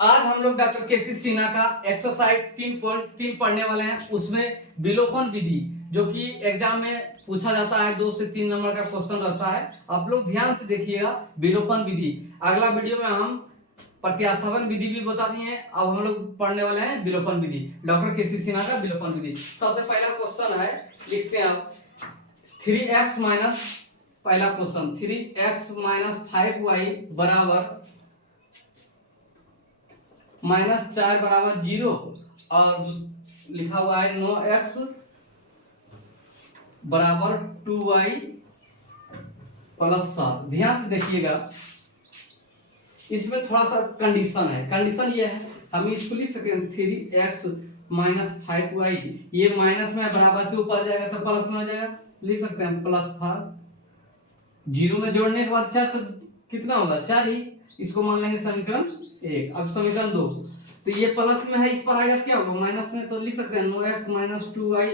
आज हम लोग डॉक्टर केसी सिन्हा का एक्सरसाइज 3.3 पढ़ने वाले हैं। उसमें विलोपन विधि जो कि एग्जाम में पूछा जाता है, 2 से 3 नंबर का क्वेश्चन रहता है। आप लोग ध्यान से देखिएगा विलोपन विधि। अगला वीडियो में हम प्रतिस्थापन विधि भी बता दिए हैं। अब हम लोग पढ़ने वाले हैं विलोपन विधि, डॉक्टर केसी सिन्हा का विलोपन विधि। सबसे पहला क्वेश्चन है, लिखते हैं आप 3x माइनस, पहला क्वेश्चन 3x माइनस 5y बराबर -4 बराबर 0 और लिखा हुआ है 9x बराबर 2y प्लस 7। ध्यान से देखिएगा, इसमें थोड़ा सा कंडीशन है। कंडीशन ये है, हम इसको लिख सकते हैं 3x माइनस 5y, ये माइनस में बराबर के ऊपर जाएगा तो प्लस में हो जाएगा, लिख सकते हैं प्लस 5। 0 में जोड़ने के बाद 4 तो कितना होगा 4 ही, इसको मान लेंगे समीकरण 1। अब समीकरण 2, तो ये प्लस में है, इस पर आएगा क्या होगा माइनस में, तो लिख सकते हैं 9x माइनस 2y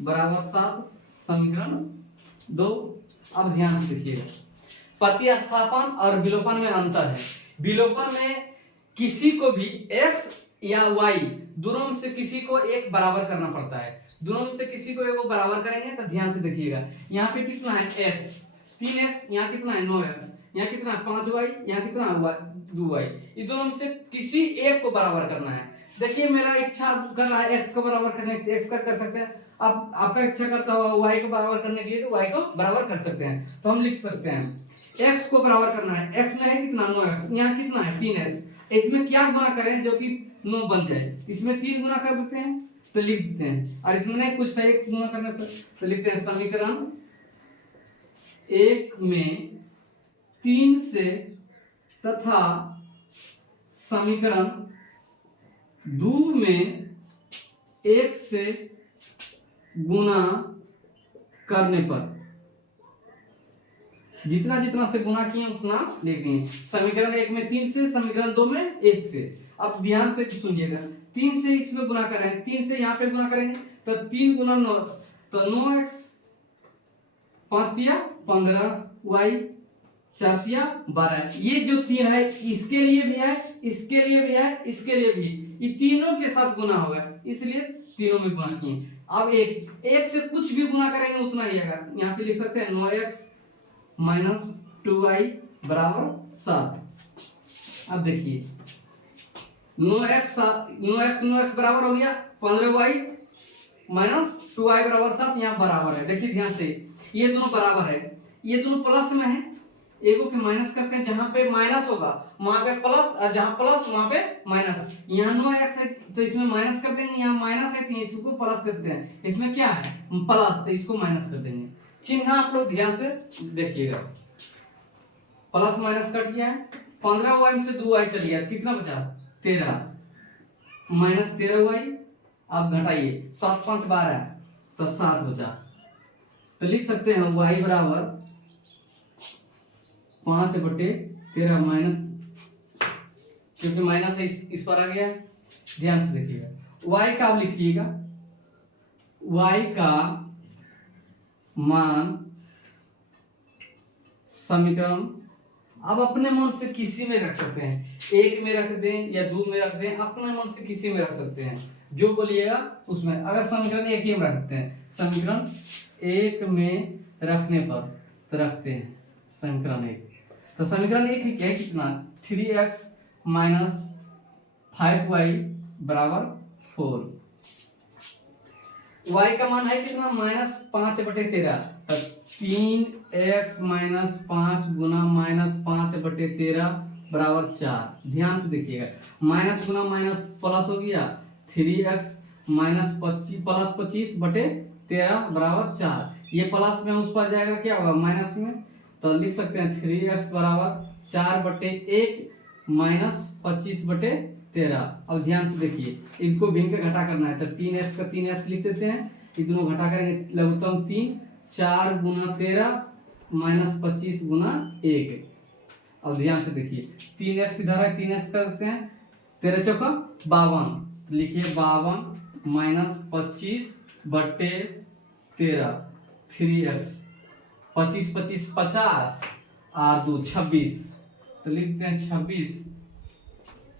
बराबर 7, समीकरण 2। अब ध्यान से देखिएगा, प्रतिस्थापन और विलोपन में अंतर है। विलोपन में किसी को भी x या y दोनों में से किसी को एक बराबर करना पड़ता है। दोनों में से किसी को एक बराबर करेंगे तो ध्यान से देखिएगा, यहाँ पे कितना है x 3x, यहाँ कितना है 9x, यहाँ कितना है 5y, यहाँ कितना है 2y। ये दोनों में से किसी एक को बराबर करना है। देखिए मेरा इच्छा कर रहा है x को बराबर करने के लिए, x का कर सकते हैं। अब आपका इच्छा करता हो y को बराबर करने के लिए तो y को बराबर कर सकते हैं। तो हम लिख सकते हैं x को बराबर करना है, x में है कितना 9x, यहाँ कितना है 3x, इसमें क्या गुना करें जो कि 9 बन जाए, इसमें 3 गुना कर देते हैं तो लिख देते हैं, और इसमें नहीं कुछ नहीं, 1 गुना करने पर तो लिखते हैं समीकरण 1 में 3 से तथा समीकरण 2 में 1 से गुना करने पर, जितना जितना से गुना किए उतना लिख दिए। समीकरण 1 में 3 से, समीकरण 2 में 1 से। अब ध्यान से सुनिएगा, 3 से इसमें गुना करें, 3 से यहाँ पे गुना करेंगे तो 3 गुना 9, तो 9x 5 तिया 15y 4 तिया 12। ये जो 3 है इसके लिए भी है, इसके लिए भी है, इसके लिए भी, ये तीनों के साथ गुना होगा, इसलिए तीनों में गुना किए। अब एक से कुछ भी गुना करेंगे उतना ही आएगा। यहाँ पे लिख सकते हैं 9x माइनस 2y बराबर 7। अब देखिए 9x बराबर हो गया 15y माइनस 2y बराबर 7, यहाँ बराबर है। देखिए ध्यान से, ये दोनों बराबर है, ये दोनों प्लस में है, एगो के माइनस करते हैं, जहां पे माइनस होगा वहां पे प्लस, और जहां प्लस वहां पे माइनस। यहाँ 9x है तो इसमें माइनस कर देंगे, यहाँ माइनस है तो इसको प्लस करते हैं, इसमें क्या है प्लस तो इसको माइनस कर देंगे। चिन्ह आप लोग ध्यान से देखिएगा, प्लस माइनस कट गया है, 15y में से 2y चल गया, कितना बचा 13 माइनस 13y। अब घटाइए 7 5 12 तो 7 बचा, तो लिख सकते हैं y बराबर 5/13 माइनस, क्योंकि माइनस है इस पर आ गया है। ध्यान से देखिएगा, y का आप लिखिएगा, y का मान समीकरण, अब अपने मन से किसी में रख सकते हैं, 1 में रख दें या 2 में रख दें, अपने मन से किसी में रख सकते हैं, जो बोलिएगा उसमें। अगर समीकरण 1 ही में रखते हैं, समीकरण 1 में रखने पर तो रखते हैं समीकरण 1, तो समीकरण 1 है कितना 3x माइनस 5y बराबर 4। y का मान है कितना माइनस 5/13, तो 3x माइनस 5 गुना माइनस 5/13 बराबर 4। ध्यान से देखिएगा, माइनस गुना माइनस प्लस हो गया, 3x माइनस 25 प्लस 25/13 बराबर 4। ये प्लस में उस पर जाएगा क्या होगा माइनस में, तो लिख सकते हैं 3x बराबर 4/1 माइनस 25/13। अब ध्यान से देखिए, इनको भिन्न का घटा करना है, तो 3x का 3x लिख देते हैं, ये दोनों घटा करेंगे लघुत्तम 3, 4 गुना 13 माइनस 25 गुना 1। अब ध्यान से देखिए 3x इधर है, 3x करते हैं, 13 चौका 52, लिखिए 52 माइनस 25/13, 3x 25 25 50 और 2 26, तो लिखते हैं 26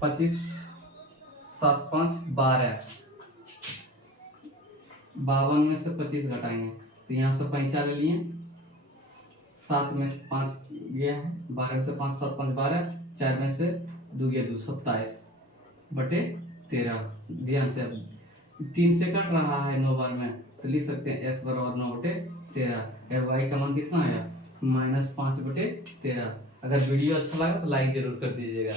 25 7 5 12, 52 में से 25 घटाएंगे तो यहाँ से 5 ले लिए, 7 में से 5 गया है, 12 में से 5 7 5 12, 4 में से 2 गया 2 27 बटे 13। ध्यान से अब 3 से कट रहा है 9 बार में तो लिख सकते हैं x बराबर 9 बटे 13। y का मान कितना आया -5 बटे 13। अगर वीडियो अच्छा लगा तो लाइक जरूर कर दीजिएगा।